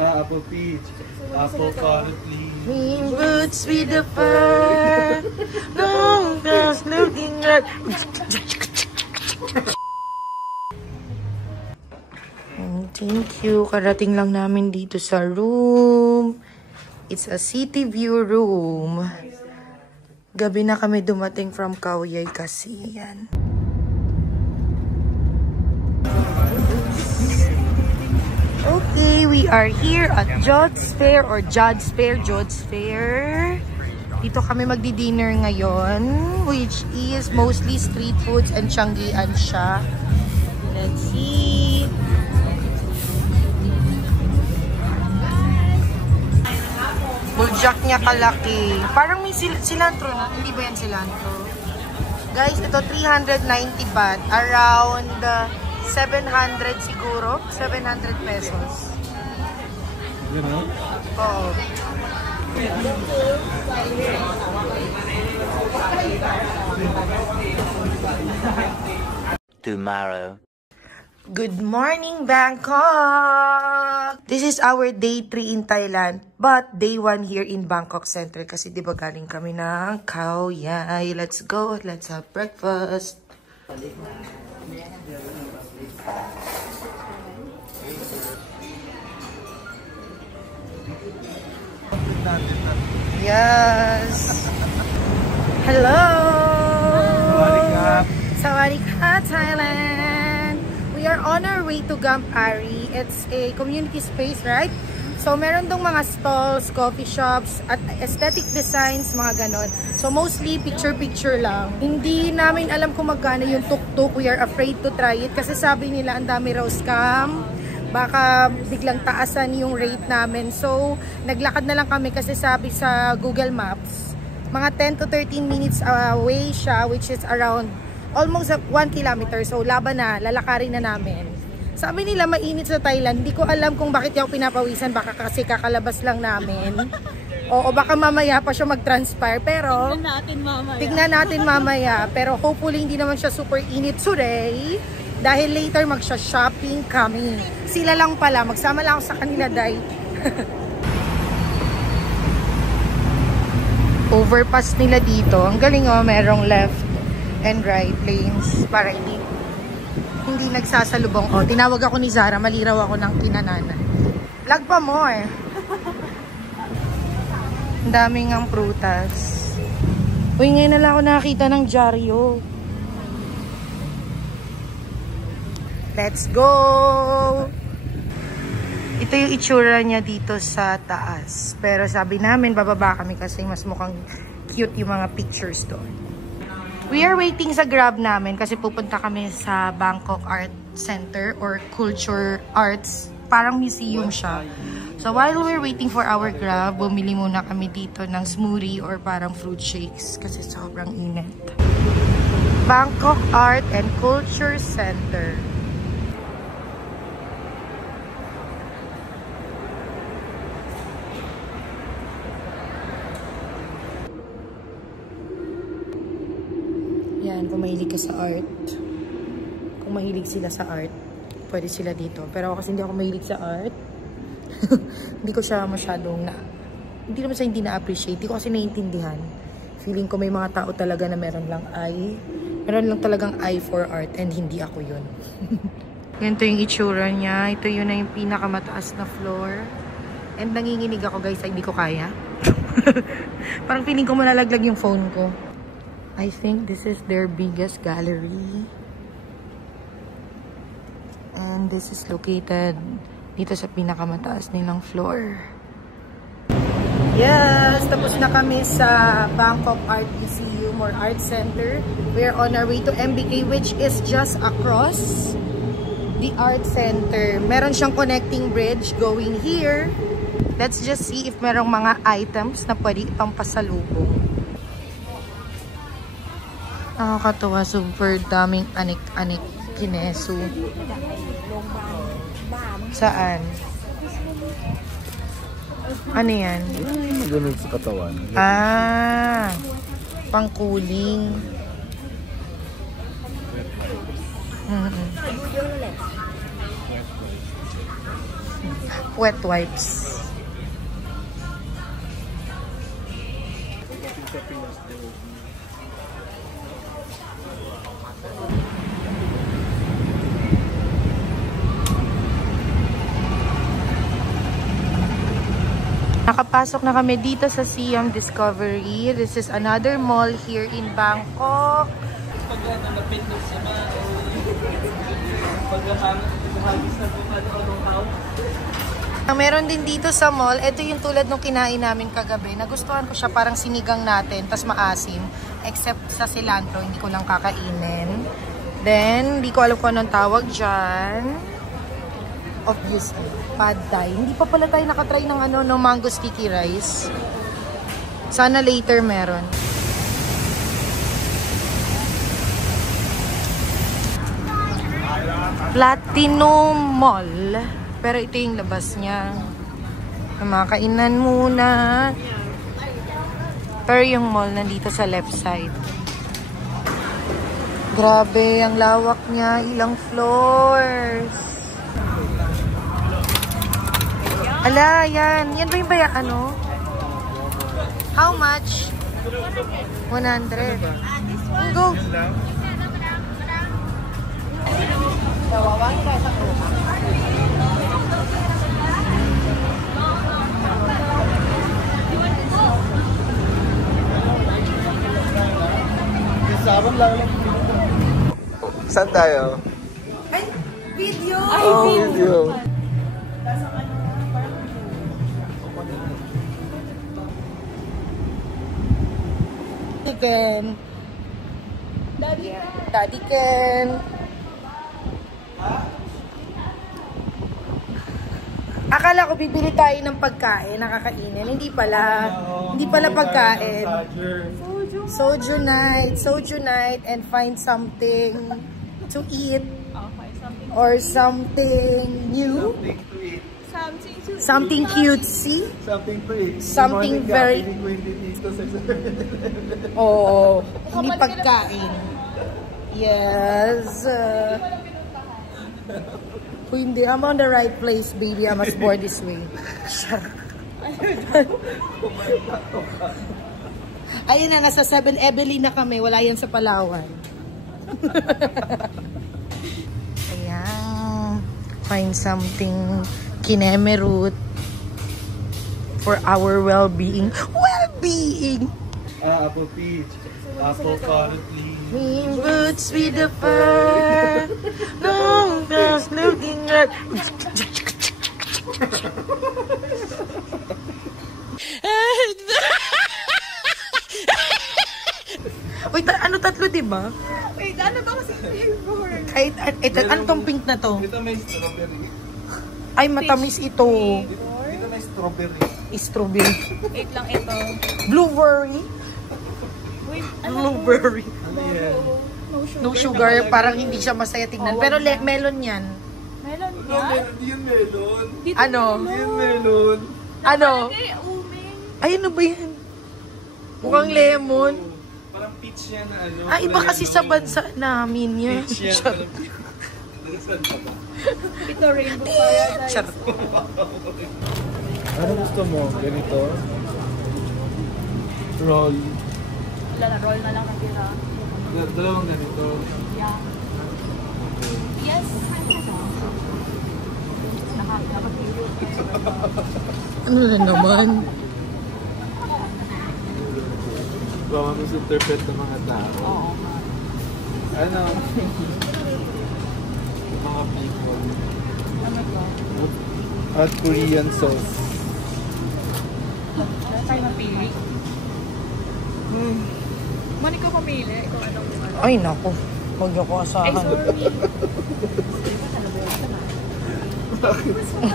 Apple peach. Apple carrot please. Green boots with the fur. Long grass looking at. Thank you. Karating lang namin dito sa room. It's a city view room. Gabi na kami dumating from Kauyay kasi yan. Okay, we are here at Jods Fair or Jods Fair. Dito kami magdi-dinner ngayon, which is mostly street foods and Tianggian siya. Let's see. Buljak niya kalaki. Parang may cilantro na. Hindi ba yan cilantro? Guys, ito 390 baht. Around 700 siguro. 700 pesos. You know? Oo. Tomorrow. Good morning, Bangkok! This is our day 3 in Thailand, but day 1 here in Bangkok Center kasi di ba galing kami ng Khao Yai. Let's go, let's have breakfast. Yes! Hello! Sawadee ka, Thailand! We are on our way to Gampari. It's a community space, right? So, meron dong mga stalls, coffee shops, at aesthetic designs, mga ganon. So, mostly picture-picture lang. Hindi namin alam kung magkano yung tuk-tuk. We are afraid to try it kasi sabi nila ang dami raw scam. Baka biglang taasan yung rate namin. So, naglakad na lang kami kasi sabi sa Google Maps, mga 10 to 13 minutes away siya, which is around almost 1 kilometer. So, laban na. Lalakarin na namin. Sabi nila mainit sa Thailand. Hindi ko alam kung bakit yung pinapawisan. Baka kasi kakalabas lang namin. O baka mamaya pa siya mag-transpire. Pero, tignan natin mamaya. Pero hopefully hindi naman siya super init today. Dahil later magsha-shopping kami. Sila lang pala. Magsama lang ako sa kanila, day. Overpass nila dito. Ang galing oh, merong left and right lanes para hindi nagsasalubong. Oh, tinawag ako ni Zara, maliraw ako ng kinanana. Vlog pa mo eh. Ang daming ang prutas. Uy, ngayon na lang ako nakakita ng dyaryo. Let's go! Ito yung itsura niya dito sa taas. Pero sabi namin, bababa kami kasi mas mukhang cute yung mga pictures doon. We are waiting sa Grab namin kasi pupunta kami sa Bangkok Art Center or Culture Arts. Parang museum siya. So while we're waiting for our Grab, bumili muna kami dito ng smoothie or parang fruit shakes kasi sobrang init. Bangkok Art and Culture Center. Yan, kung mahilig ka sa art. Kung mahilig sila sa art, pwede sila dito. Pero ako kasi hindi ako mahilig sa art. Hindi ko siya masyadong hindi naman sa hindi na-appreciate. Hindi ko kasi naiintindihan. Feeling ko may mga tao talaga na meron lang talagang eye for art and hindi ako yun. Ganito yung itsura niya. Ito yun na yung pinakamataas na floor. And nanginginig ako guys, ay hindi ko kaya. Parang feeling ko malalaglag yung phone ko. I think this is their biggest gallery. And this is located dito sa pinakamataas nilang floor. Yes! Tapos na kami sa Bangkok Art Museum or Art Center. We're on our way to MBK, which is just across the Art Center. Meron siyang connecting bridge going here. Let's just see if merong mga items na pwede ipang pasalubong. Nakakatawa, super daming anik-anik kineso. Saan? Ano yan? Ganun sa katawan. Ah, pang-cooling. wet wipes. Nakapasok na kami dito sa Siam Discovery. This is another mall here in Bangkok. Meron din dito sa mall. Ito yung tulad nung kinain namin kagabi. Nagustuhan ko siya, parang sinigang natin, tas maasim. Except sa cilantro, hindi ko lang kakainin. Then, hindi ko alam kung anong tawag dyan. Obviously, pad thai. Hindi pa pala tayo nakatry ng no mango sticky rice. Sana later meron. Platinum Mall. Pero ito yung labas niya. Makainan muna. Pero yung mall nandito sa left side. Grabe, ang lawak niya. Ilang floors. Ala, yan. Yan ba yung baya, ano? How much? 100. Go. Saan tayo? Ay, video! Oh, video. Ken. Daddy Ken. Akala ko bibili tayo ng pagkain, nakakainin. Hindi pala. Hindi pala pagkain. Soju night and find something to eat. Or something new. Something cutesy. Something to eat. Something very... Oo. Hindi pagkain. Yes. Kung hindi, I'm on the right place, baby. I must board this way. Ayun na, nasa 7 Evelyn na kami. Wala yan sa Palawan. Ayan. Find something kineme root for our well-being. Well-being! Apple peach. Apple carrot leaf. Green boots with the fur. No, just looking at... Wait, ano tatlo, diba? Wait, ano ba kasi flavor? Kahit, ito, ano tong pink na to? Dito may strawberry. Ay, matamis ito. Dito may strawberry. Strawberry. Wait lang, ito. Blueberry. Wait, ano? Blueberry. Ano yan? No sugar, parang hindi siya masaya tingnan. Pero melon yan. Melon No, ba? hindi yun melon. Dito Ano? Hindi yun melon. Ano? Eh, uming. Ay, ano ba yan? Mukhang lemon. Parang peach yan na ano. Ah, iba kasi sa bansa namin yan. Peach yan. Char. Saan ka ba? Ito, rainbow paradise. Char. Ano gusto mo? Ganito? Roll. Wala na, roll na lang natira. Dalawang ganito. Yeah. Yes. Nakapagpili. Ano na naman? Baka misinterpret ng mga tao. Oo. Ano? Mga people. Ano to? At Korean sauce. Wala tayo mapili. Mani ko pamili. Ikaw anong ano? Ay, naku. Huwag niyo ko Ay, asahan. sorry.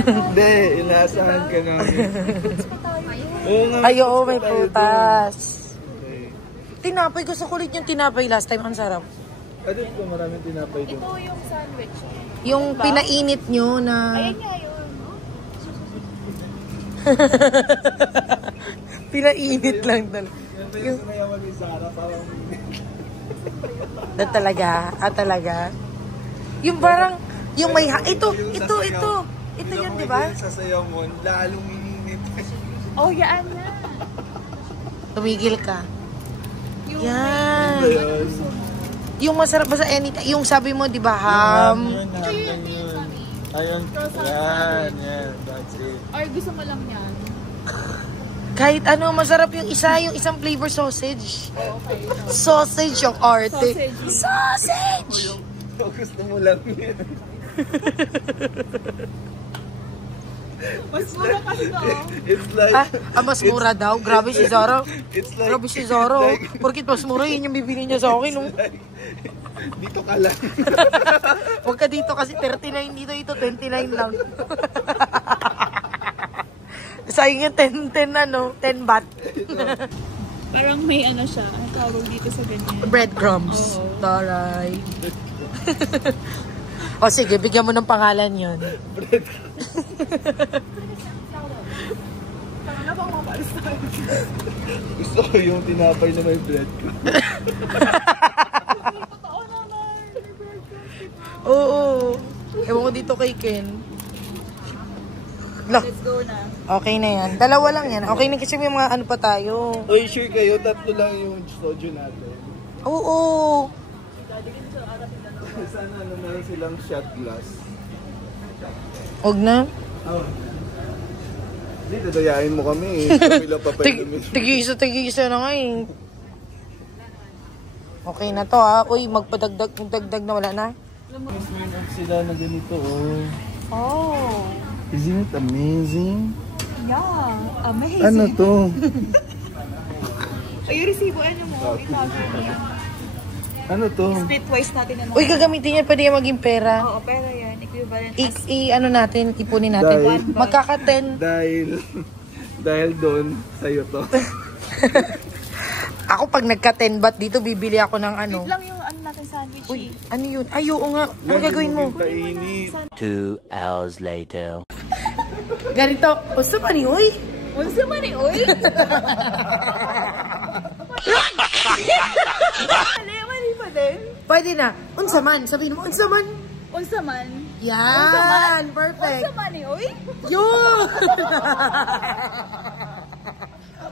Hindi, inaasahan ka namin. Oo nga. Ay, oo, may tayo prutas. doon. Okay. Tinapay, gusto ko ulit yung tinapay last time. Ang sarap. Ano ko maraming tinapay doon? Ito yung sandwich. Yung pinainit nyo na... Ayan nga yun. Pinainit lang talaga. Yan ba yung sinayawan ni Sarah? Parang... Talaga? Ah, talaga? Yung parang... Yung may... Ito. Ito yun, di ba? Sa sayaw mo, lalong ininit. Oh, yan na. Tumigil ka. Yung Yan. Ayan. Yung masarap ba sa anytime? Yung sabi mo, di ba, ham? Yun. Ayun. Yan. That's it. Or gusto mo lang yan? Kahit ano, masarap yung isang flavor sausage. Okay. Sausage yung arte. Sausage. Sausage! Gusto mo lang yan. Mas mura kasi to. It's like... Mas mura daw. Grabe si Zara. It's like... Grabe si Zara. Porkit mas mura, yun yung bibili niya sa akin. No? Dito ka lang. Huwag ka dito kasi 39 dito. Ito 29 lang. Sayang yung 10 baht. Parang may ano siya. Ang tawag dito sa ganyan. Breadcrumbs. Oo. Taray. O sige, bigyan mo ng pangalan yun. Gusto ko yung tinapay na may bread. Oo. Ewan ko dito kay Ken. Lah, Let's go na. okay na yan. Dalawa lang yan. Okay na kasi may mga ano pa tayo. Uy, sure kayo, tatlo lang yung soju natin. Oo. Sana meron silang shot glass. Huwag na. Oh. Hindi, dadayain mo kami eh. Kapila pa pa yung Tigisa na nga eh. Okay na to ha. Uy, magdagdag na wala na. Mas meron sila na ganito oh. Oh. Isn't it amazing? Yeah. Amazing. Ano to? Ay, yung resibo, ano mo? Itago mo yan. Ano to? Splitwise natin ang Uy, gagamitin yan. Pwede yan maging pera. Oo, pero yan. Equivalent as... Ano natin, ipunin natin. Dahil- Magkaka-10. Dahil doon, sa'yo to. Ako pag nagka-10 baht dito, bibili ako ng ano. Wait lang yung ano natin sandwich. Uy, ano yun? Ay, oo nga. Ano gagawin mo? Kainit. 2 hours later. Ganito. Gusto pa ni Uy? Unsa man eh, oy? Mali pa din. Pwede na. Unsa man. Sabihin mo, unsa man. Unsa man? Yan. Perfect. Unsa man eh, oy? Yun.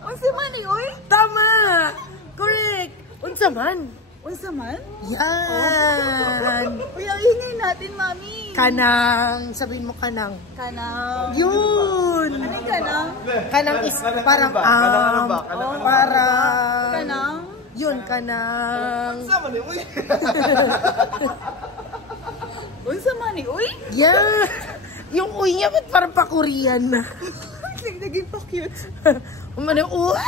Unsa man eh, oy? Tama. Correct. Unsa man. Unsa man? Yan. Uy, ang ingay natin, mami. Kanang. Sabihin mo kanang. Kanang. Yun. Ano yung kanang? Kanang is parang Kanang ano ba? Kanang ano ba? parang. Kanang? Yun, kanang. Sama ni Uy. Unsa man eh, oy? Yeah. Yung uy niya, ba't parang pa-Korean na? Naging pa cute. Umano, uy.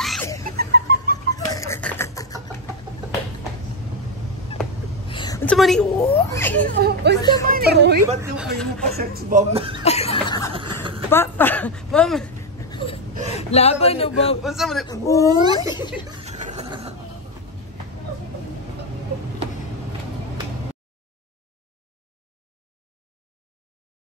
Unsa man ni uy? Unsa man eh, oy? Ba't yung kayo mo pa sex bomb? Ma'am. Laban na ba? Ba't sama ni Uy.